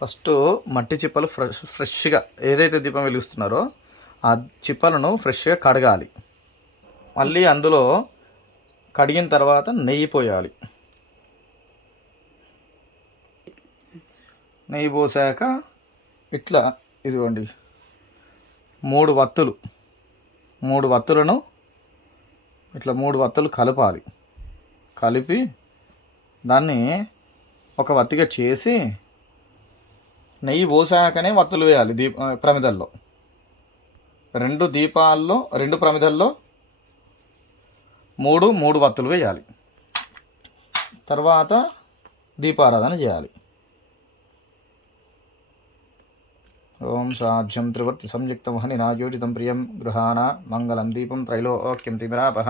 First మట్టి చిప్పలు ఫ్రెష్గా ఏదైతే దీపం వెలిగిస్తున్నారో ఆ చిప్పలను ఫ్రెష్గా కడగాలి. మళ్ళీ అందులో కడిగిన తర్వాత నెయ్యి పోయాలి. నెయ్యి పోసాక ఇట్లా ఇదిగోండి 3 వత్తులను ఇట్లా 3 వత్తులు కలపాలి. కలిపి దాన్ని ఒక వత్తిగా చేసి నెయ్యి పోసాకనే వత్తులు వేయాలి. ప్రమిదల్లో 2 ప్రమిదల్లో 3 వత్తులు వేయాలి. తర్వాత దీపారాధన చేయాలి. ఓం సాధ్యం త్రివర్తి సంయుక్తం వహని నాయోజితం ప్రియం గృహాణ మంగళం దీపం త్రైలోక్యం తిమిరాపహ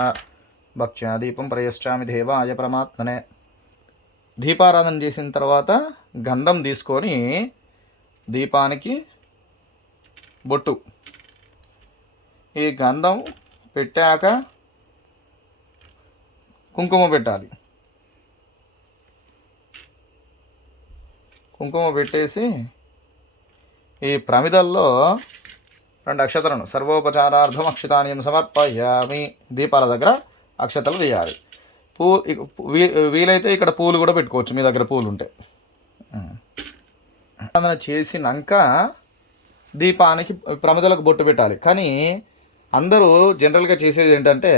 భక్ష్యా దీపం ప్రయశ్చామి దేవాయ పరమాత్మనే. దీపారాధన చేసిన తర్వాత గంధం తీసుకొని దీపానికి బొట్టు, ఈ గంధం పెట్టాక కుంకుమ పెట్టాలి. కుంకుమ పెట్టేసి ఈ ప్రమిదల్లో 2 అక్షతలను సర్వోపచారార్థం అక్షతాన్ని సమర్పయామి. దీపాల దగ్గర అక్షతలు వేయాలి. వీలైతే ఇక్కడ పూలు కూడా పెట్టుకోవచ్చు, మీ దగ్గర పూలు ఉంటే. దీపారాధన చేసినాక దీపానికి ప్రమిదలకు బొట్టు పెట్టాలి. కానీ అందరూ జనరల్గా చేసేది ఏంటంటే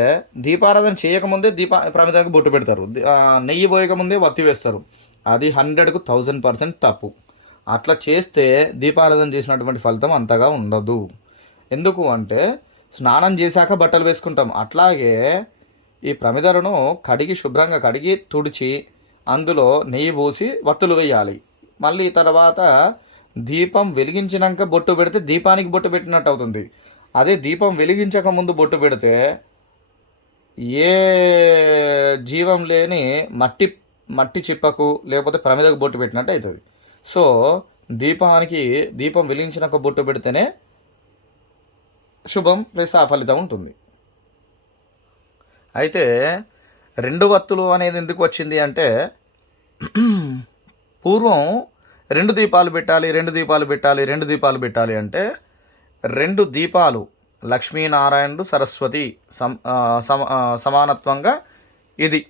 దీపారాధన చేయకముందే ప్రమిదలకు బొట్టు పెడతారు, నెయ్యి పోయకముందే వత్తి వేస్తారు. అది 100కు 1000% తప్పు. అట్లా చేస్తే దీపారాధన చేసినటువంటి ఫలితం అంతగా ఉండదు. ఎందుకు అంటే స్నానం చేశాక బట్టలు వేసుకుంటాం. అట్లాగే ఈ ప్రమిదలను శుభ్రంగా కడిగి తుడిచి అందులో నెయ్యి పోసి వత్తులు వేయాలి. మళ్ళీ తర్వాత దీపం వెలిగించినాక బొట్టు పెడితే దీపానికి బొట్టు పెట్టినట్టు అవుతుంది. అదే దీపం వెలిగించక ముందు బొట్టు పెడితే ఏ జీవం లేని మట్టి చిప్పకు లేకపోతే ప్రమిదకు బొట్టు పెట్టినట్టు అవుతుంది. సో దీపం వెలిగించినాక బొట్టు పెడితేనే శుభం ప్లస్ ఆ ఫలితం ఉంటుంది. అయితే 2 వత్తులు అనేది ఎందుకు వచ్చింది అంటే పూర్వం 2 దీపాలు పెట్టాలి అంటే 2 దీపాలు లక్ష్మీనారాయణుడు సరస్వతి సమానత్వంగా, ఇది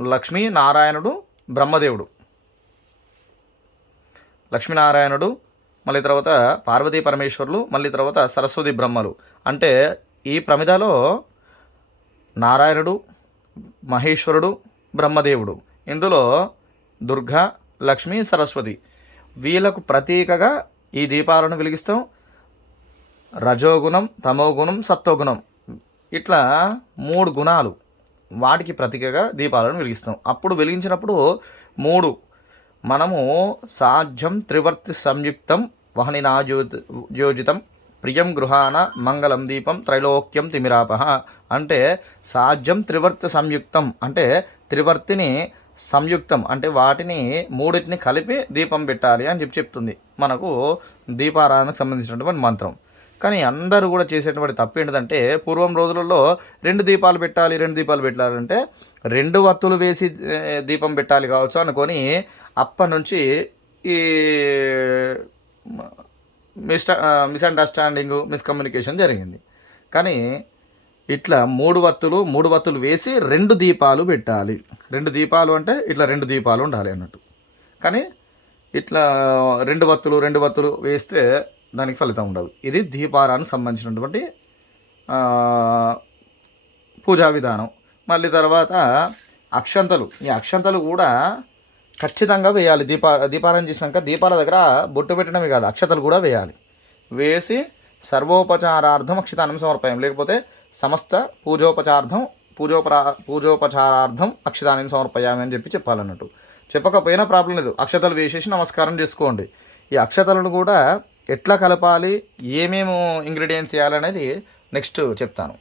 లక్ష్మీనారాయణుడు బ్రహ్మదేవుడు, లక్ష్మీనారాయణుడు మళ్ళీ తర్వాత పార్వతీ పరమేశ్వరులు, మళ్ళీ తర్వాత సరస్వతి బ్రహ్మలు. అంటే ఈ ప్రమిదలో నారాయణుడు, మహేశ్వరుడు, బ్రహ్మదేవుడు, ఇందులో దుర్గా, లక్ష్మీ, సరస్వతి, వీళ్ళకు ప్రతీకగా ఈ దీపాలను వెలిగిస్తాం. రజోగుణం, తమోగుణం, సత్వగుణం, ఇట్లా 3 గుణాలు, వాటికి ప్రతీకగా దీపాలను వెలిగిస్తాం. అప్పుడు వెలిగించినప్పుడు 3 మనము సాధ్యం త్రివర్తి సంయుక్తం వహనినా యోజితం ప్రియం గృహాన మంగళం దీపం త్రైలోక్యం తిమిరాపహ అంటే సాధ్యం త్రివర్తి సంయుక్తం అంటే త్రివర్తిని సంయుక్తం అంటే వాటిని 3టిని కలిపి దీపం పెట్టాలి అని చెప్తుంది మనకు దీపారాధనకు సంబంధించినటువంటి మంత్రం. కానీ అందరూ కూడా చేసేటువంటి తప్పు ఏంటంటే పూర్వం రోజులలో 2 దీపాలు పెట్టాలంటే 2 వత్తులు వేసి దీపం పెట్టాలి కావచ్చు అనుకొని అప్పటి నుంచి ఈ మిస్అండర్స్టాండింగ్, మిస్కమ్యూనికేషన్ జరిగింది. కానీ ఇట్లా 3 వత్తులు వేసి 2 దీపాలు పెట్టాలి. 2 దీపాలు అంటే ఇట్లా 2 దీపాలు ఉండాలి అన్నట్టు. కానీ ఇట్లా 2 వత్తులు వేస్తే దానికి ఫలితం ఉండదు. ఇది దీపారానికి సంబంధించినటువంటి పూజా విధానం. మళ్ళీ తర్వాత అక్షంతలు, ఈ అక్షంతలు కూడా ఖచ్చితంగా వేయాలి. దీపారాధన చేసినాక దీపాల దగ్గర బొట్టు పెట్టడమే కాదు, అక్షతలు కూడా వేయాలి. వేసి సర్వోపచారార్థం అక్షతాన్ని సమర్పయం, లేకపోతే సమస్త పూజోపచారార్థం అక్షతాన్ని సమర్పయామి అని చెప్పాలన్నట్టు. చెప్పకపోయినా ప్రాబ్లం లేదు, అక్షతలు వేసేసి నమస్కారం చేసుకోండి. ఈ అక్షతలను కూడా ఎట్లా కలపాలి, ఏమేమి ఇంగ్రీడియంట్స్ వేయాలనేది నెక్స్ట్ చెప్తాను.